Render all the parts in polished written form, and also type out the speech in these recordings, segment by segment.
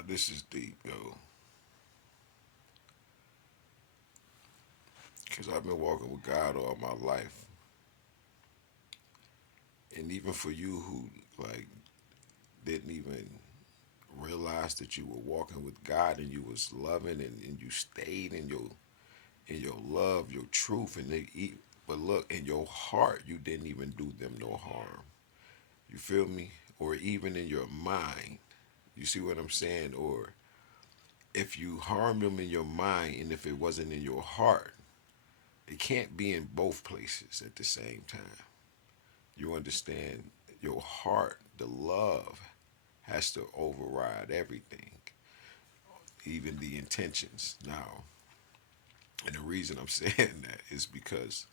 Now this is deep, yo. Cause I've been walking with God all my life, and even for you who like didn't even realize that you were walking with God and you was loving and you stayed in your love, your truth, and but look, in your heart you didn't even do them no harm. You feel me? Or even in your mind. You see what I'm saying? Or if you harmed them in your mind and if it wasn't in your heart, it can't be in both places at the same time. You understand? Your heart, the love, has to override everything, even the intentions. Now, and the reason I'm saying that is because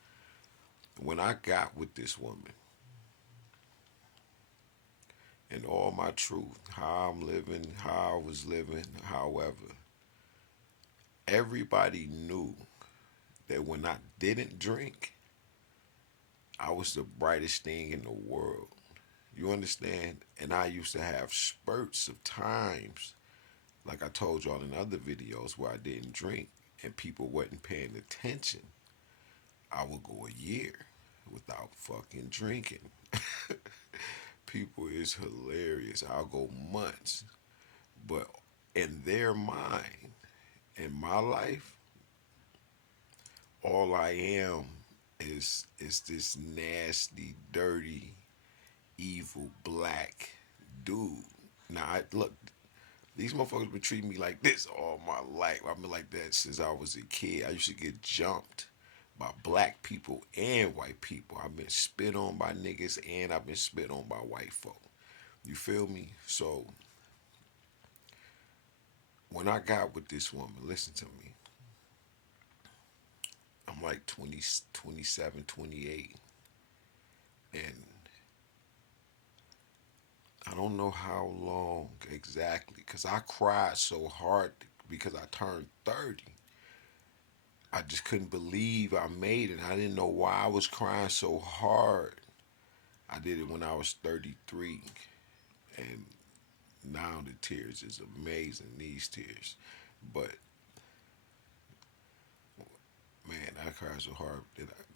when I got with this woman and all my truth, how I'm living, how I was living, however, everybody knew that when I didn't drink, I was the brightest thing in the world. You understand? And I used to have spurts of times, like I told y'all in other videos, where I didn't drink and people wasn't paying attention. I would go a year without fucking drinking. People is hilarious. I'll go months. But in their mind, in my life, all I am is this nasty, dirty, evil black dude. Now, look, these motherfuckers been treating me like this all my life. I've been like that since I was a kid. I used to get jumped by black people and white people. I've been spit on by niggas and I've been spit on by white folk. You feel me? So when I got with this woman, listen to me. I'm like 20, 27, 28, and I don't know how long exactly because I cried so hard because I turned 30. I just couldn't believe I made it. I didn't know why I was crying so hard. I did it when I was 33, and now the tears is amazing, these tears. But man, I cried so hard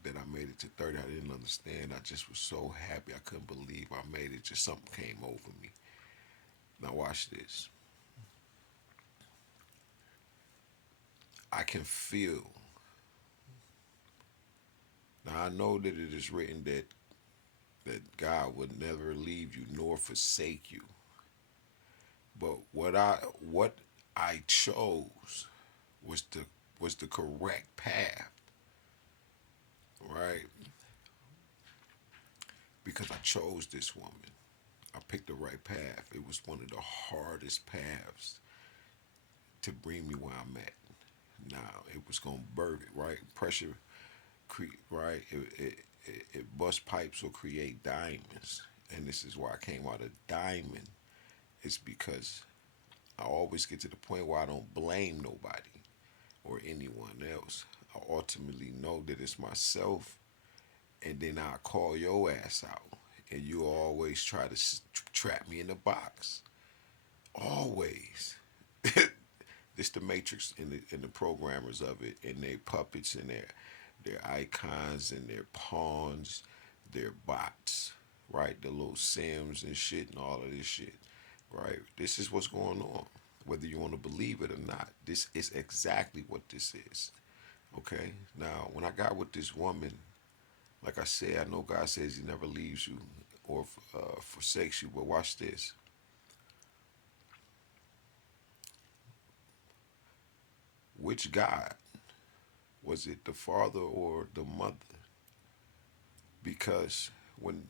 that I made it to 30. I didn't understand. I just was so happy. I couldn't believe I made it. Just something came over me. Now watch this. I can feel. Now I know that it is written that God would never leave you nor forsake you. But what I chose was the correct path, right? Because I chose this woman. I picked the right path. It was one of the hardest paths to bring me where I'm at. Now it was gonna birth it, right? Pressure, right? It bust pipes or create diamonds, and this is why I came out of diamond. It's because I always get to the point where I don't blame nobody or anyone else. I ultimately know that it's myself, and then I call your ass out, and you always try to trap me in the box. Always. It's the matrix and the programmers of it and their puppets and their icons and their pawns, their bots, right? The little sims and shit and all of this shit, right? This is what's going on. Whether you want to believe it or not, this is exactly what this is. Okay. Now, when I got with this woman, like I said, I know God says He never leaves you or forsakes you. But watch this. Which God? Was it the father or the mother? Because when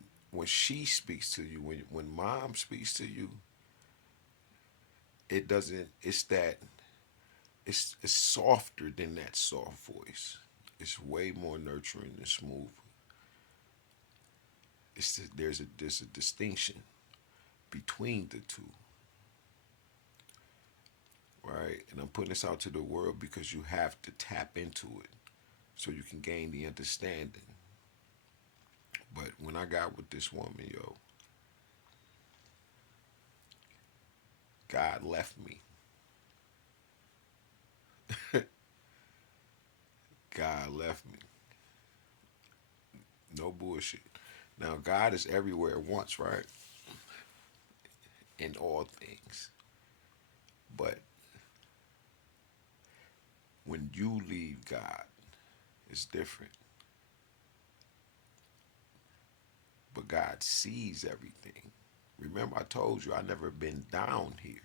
she speaks to you, when mom speaks to you, it doesn't. It's that. It's softer than that soft voice. It's way more nurturing and smooth. There's a distinction between the two, right? And I'm putting this out to the world because you have to tap into it so you can gain the understanding. But when I got with this woman, yo, God left me. God left me. No bullshit. Now God is everywhere at once, right? In all things. But when you leave God, it's different. But God sees everything. Remember, I told you I never been down here.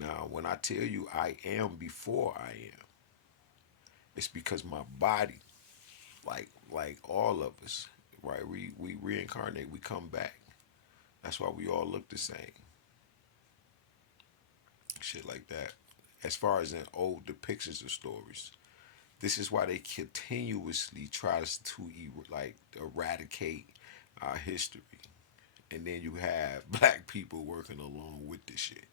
Now, when I tell you I am before I am, it's because my body, like all of us, right? We reincarnate, we come back. That's why we all look the same. Shit like that. As far as in old depictions of stories, this is why they continuously try to like eradicate our history, and then you have black people working along with this shit,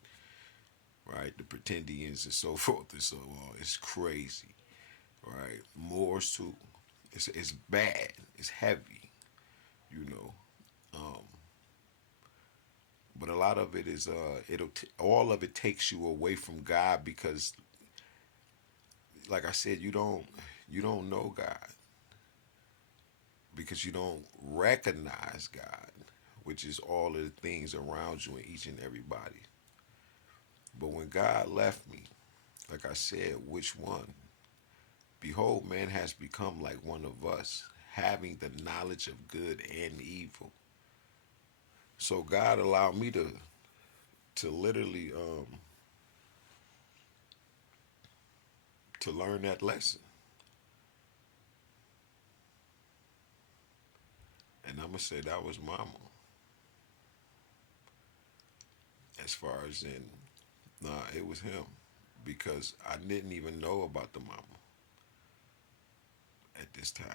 right? The pretendians and so forth and so on. It's crazy, right? Moors too. It's bad. It's heavy, you know. Um, but a lot of it is all of it takes you away from God because, like I said, you don't know God because you don't recognize God, which is all of the things around you and each and everybody. But when God left me, like I said, which one? Behold, man has become like one of us, having the knowledge of good and evil. So God allowed me to literally to learn that lesson. And I'm gonna say that was mama. As far as in, nah, it was him because I didn't even know about the mama at this time.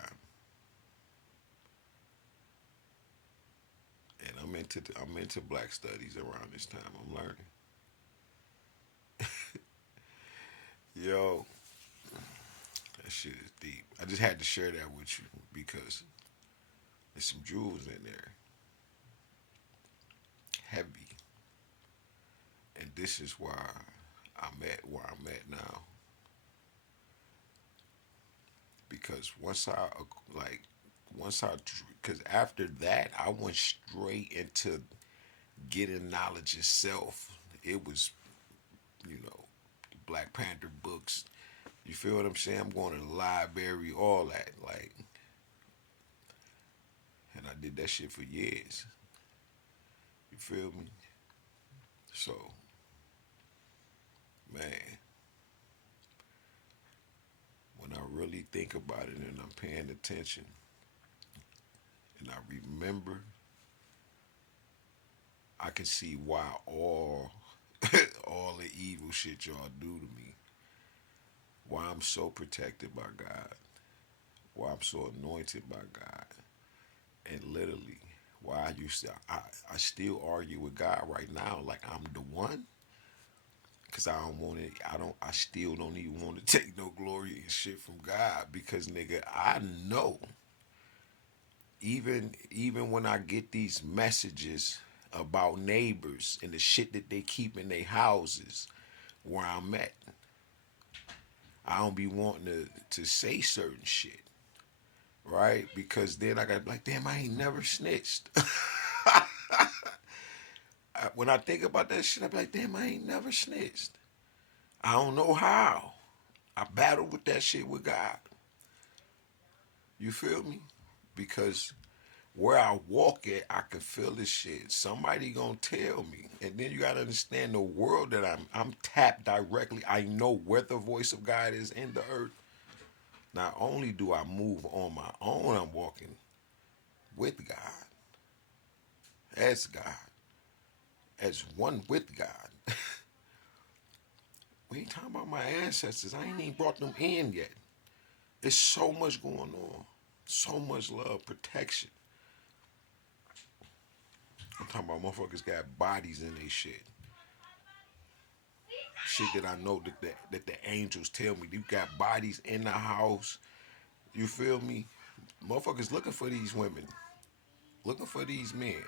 And I'm into black studies around this time. I'm learning. Yo, that shit is deep. I just had to share that with you because there's some jewels in there, heavy. And this is why I'm at where I'm at now. Because like once I because after that I went straight into getting knowledge itself. It was Black Panther books. You feel what I'm saying? I'm going to the library, all that, like, and I did that shit for years. You feel me? So, man, when I really think about it and I'm paying attention and I remember, I can see why all the evil shit y'all do to me. Why I'm so protected by God. Why I'm so anointed by God. And literally, why I still argue with God right now like I'm the one. Cause I don't want it. I still don't even want to take no glory and shit from God because nigga, I know. Even when I get these messages about neighbors and the shit that they keep in their houses where I'm at, I don't be wanting to say certain shit, right? Because then I got to be like, damn, I ain't never snitched. When I think about that shit, I be like, damn, I ain't never snitched. I don't know how. I battled with that shit with God. You feel me? Because where I walk at, I can feel this shit. Somebody gonna tell me. And then you gotta understand the world that I'm tapped directly. I know where the voice of God is in the earth. Not only do I move on my own, I'm walking with God, as God, as one with God. We ain't talking about my ancestors. I ain't even brought them in yet. There's so much going on. So much love, protection. I'm talking about motherfuckers got bodies in they shit. Shit that I know that the angels tell me. You got bodies in the house. You feel me? Motherfuckers looking for these women. Looking for these men.